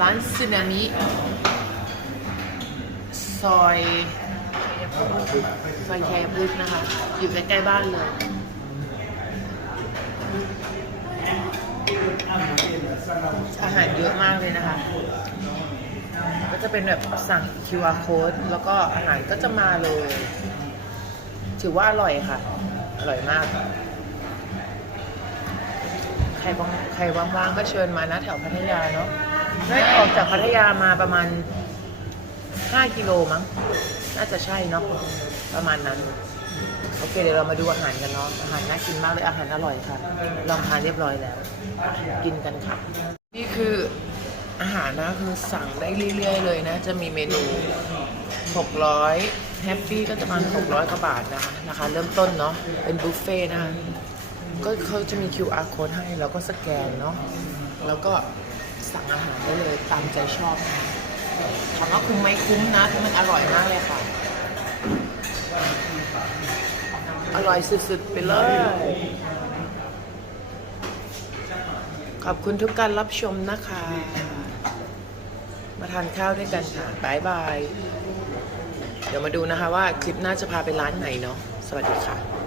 ร้านซึนามิซอยซอยแคร์พึกษ์นะคะ อยู่ใกล้ๆบ้านเลยอาหารเยอะมากเลยนะคะ ก็จะเป็นแบบสั่ง QR code แล้วก็อาหารก็จะมาเลย ถือว่าอร่อยค่ะ อร่อยมาก ใครว่างใครว่างๆก็เชิญมานะแถวพัทยาเนาะได้ออกจากพัทยามาประมาณ 5 กิโลมั้ง น่าจะใช่เนาะประมาณนั้น โอเคเดี๋ยวเรามาดูอาหารกันเนาะอาหารน่ากินมากเลยอาหารอร่อยค่ะ ลองทานเรียบร้อยแล้ว กินกันค่ะ นี่คืออาหารนะคือสั่งได้เรื่อยๆเลยนะ จะมีเมนู 600แฮปปี้ก็จะประมาณ600กว่าบาทนะคะราคาเริ่มต้นเนาะเป็นบุฟเฟ่ต์นะคะ ก็เขาจะมี QR code ให้เราก็สแกนเนาะแล้วก็สั่งอาหารได้เลยตามใจชอบนะคะถามว่าคุ้มไหมคุ้มนะมันอร่อยมากเลยค่ะ อร่อยสุดๆไปเลย ขอบคุณทุกการรับชมนะคะ มาทานข้าวด้วยกันค่ะบายบาย เดี๋ยวมาดูนะคะว่าคลิปหน้าจะพาไปร้านไหนเนาะสวัสดีค่ะ